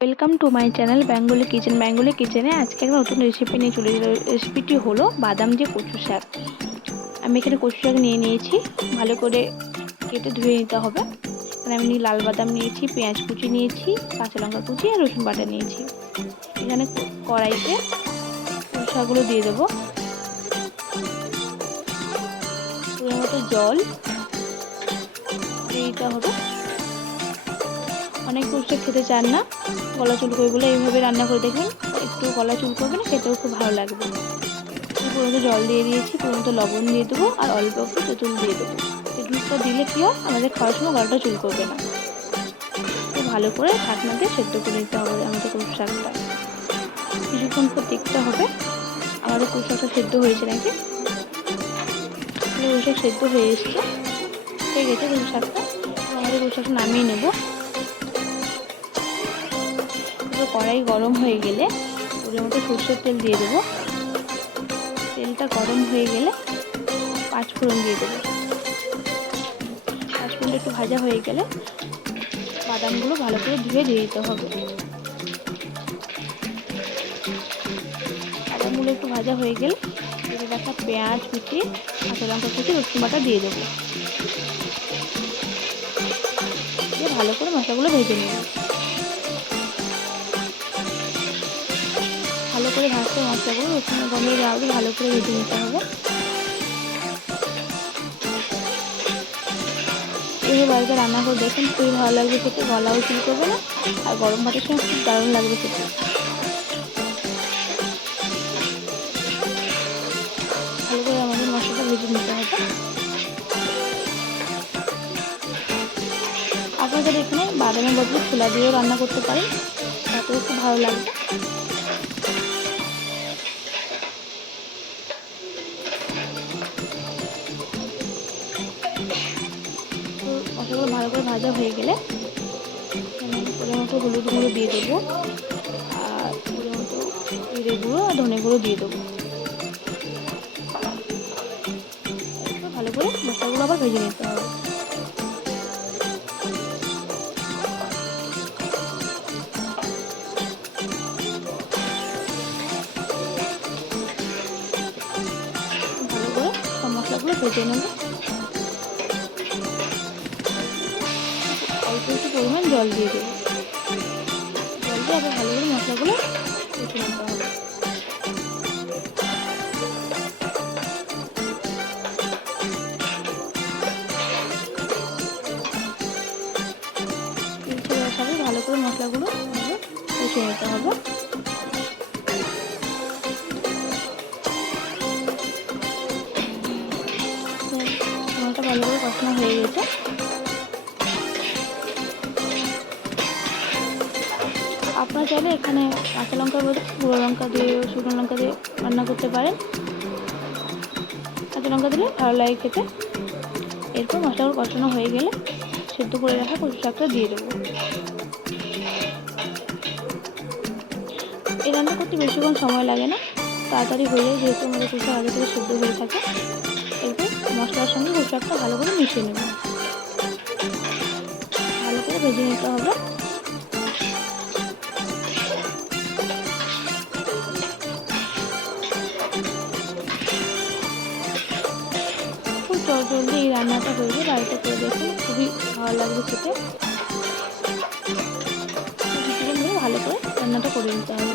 Welcome to my channel Bengali kitchen. Bengali কিচেনে আজকে একটা নতুন রেসিপি নিয়ে চলে এলাম। রেসিপিটি হলো বাদাম দিয়ে কচু শাক। আমি এখানে কচু শাক নিয়ে নিয়েছি, ভালো করে কেটে ধুয়ে নিতে হবে। এখানে আমি লাল বাদাম নিয়েছি, পেঁয়াজ কুচি নিয়েছি, কাঁচা লঙ্কা কুচি আর রসুন বাটা নিয়েছি। এখানে কড়াইতে কচু শাকগুলো দিয়ে দেবো, পরিমাণ মতো জল দিয়ে দিতে হবে। অনেক কচু শাক খেতে চান না, গলা চুলকোবে বলে এইভাবে রান্না করে দেখুন, একটু গলা চুলকোবে না, খেতেও খুব ভালো লাগবে। পরিমাণ জল দিয়ে দিয়েছি, পরিমাণ লবণ দিয়ে দেবো আর অল্প একটু তেঁতুল দিয়ে দেবো। তেঁতুলটা দিলে কি হয়, আমাদের খাওয়ার সময় গলাটা চুলকোবে না। তো ভালো করে ঢাকনাতে সেদ্ধ করে নিতে হবে আমাদের কচু শাকটা। কিছুক্ষণ পর দেখতে হবে আমাদের কচু শাকটা সেদ্ধ হয়েছে নাকি। কচু শাক সেদ্ধ হয়ে এসছে, হয়ে গেছে কচু শাকটা। আমাদের কচু শাকটা নামিয়ে নেব। কড়াই গরম হয়ে গেলে ওর মধ্যে সরষের তেল দিয়ে দেবো। তেলটা গরম হয়ে গেলে পাঁচফোড়ন দিয়ে দেবো। পাঁচফোড়নটা একটু ভাজা হয়ে গেলে বাদামগুলো ভালো করে ধুয়ে দিয়ে দিতে হবে। বাদামগুলো একটু ভাজা হয়ে গেলে কেটে রাখা পেঁয়াজ কুচি, কাঁচা লঙ্কা কুচি, রসুন বাটা দিয়ে দেবো। দিয়ে ভালো করে মশলাগুলো ভেজে নেব। ভালো করে ভাজতে মশলাগুলো রসুনের গন্ধ যাওয়া ভালো করে ভেজে নিতে হবে। এই বাড়িতে রান্না করে দেখুন, খুবই ভালো লাগবে খেতে, গলাও চুল করবে না আর গরম ভাতের সময় খুব দারুণ লাগবে খেতে। ভালো করে আমাদের মশলাটা ভেজে নিতে হবে। আপনাদের এখানে বাদামের বদলে ছোলা দিয়েও রান্না করতে পারেন, তাতেও খুব ভালো লাগবে। তো মশলাগুলো ভালো করে ভাজা হয়ে গেলে পরিমাণ মতো হলুদ গুঁড়ো দিয়ে দেবো আর পরিমাণ মতো জিরে গুঁড়ো আর ধনে গুঁড়ো দিয়ে দেবো। ভালো করে মশলাগুলো আবার ভেজে নিতে হবে। ভালো করে সব মশলাগুলো ভেজে নেব। অল্প একটু পরিমাণ জল দিয়ে দেবো। জল দিয়ে আবার ভালো করে মশলাগুলো ভেজে নিতে হবে। ভালো করে মশলাগুলো কষে নিতে হবে। মশলাটা ভালো করে কষানো হয়ে গেছে। আপনারা চাইলে এখানে কাঁচা লঙ্কার বদলে গুঁড়ো লঙ্কা দিয়ে, শুকনো লঙ্কা দিয়ে রান্না করতে পারেন। কাঁচা লঙ্কা দিলে ভালো লাগে খেতে। এরপর মশলাগুলো কষানো হয়ে গেলে সেদ্ধ করে রাখা কচু শাকটা দিয়ে দেবো। এই রান্না করতে বেশিক্ষণ সময় লাগে না, তাড়াতাড়ি হয়ে যায়, যেহেতু আমাদের কচু শাক আগে থেকে সেদ্ধ হয়ে থাকে। এরপর মশলার সঙ্গে কচু শাকটা ভালো করে মিশিয়ে নেব। ভালো করে ভেজে নিতে হবে। খুব জলদি এই রান্নাটা হয়ে যায়, বাড়িতে করে দেখুন, খুবই ভালো লাগবে খেতে। কিছুক্ষণ ধরে ভালো করে রান্নাটা করে নিতে হবে।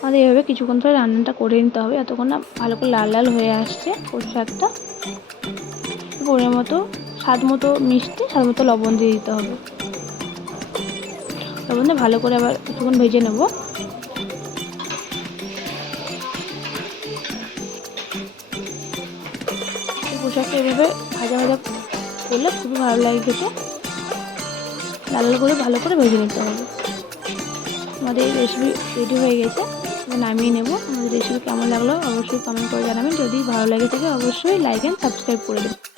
আমাদের এভাবে কিছুক্ষণ ধরে রান্নাটা করে নিতে হবে, এতক্ষণ না ভালো করে লাল লাল হয়ে আসছে কচু শাকটা। পরিমাণ মতো স্বাদ মতো মিষ্টি, স্বাদ মতো লবণ দিয়ে দিতে হবে। লবণ দিয়ে ভালো করে আবার কিছুক্ষণ ভেজে নেব। কচু শাকটা এভাবে ভাজা ভাজা করলে খুবই ভালো লাগে খেতে। লাল লাল করে ভালো করে ভেজে নিতে হবে। আমাদের এই রেসিপি রেডি হয়ে গেছে, নামিয়ে নেব। আমাদের রেসিপি কেমন লাগলো অবশ্যই কমেন্ট করে জানাবেন। যদি ভালো লাগে থাকে অবশ্যই লাইক অ্যান্ড সাবস্ক্রাইব করে দেবেন।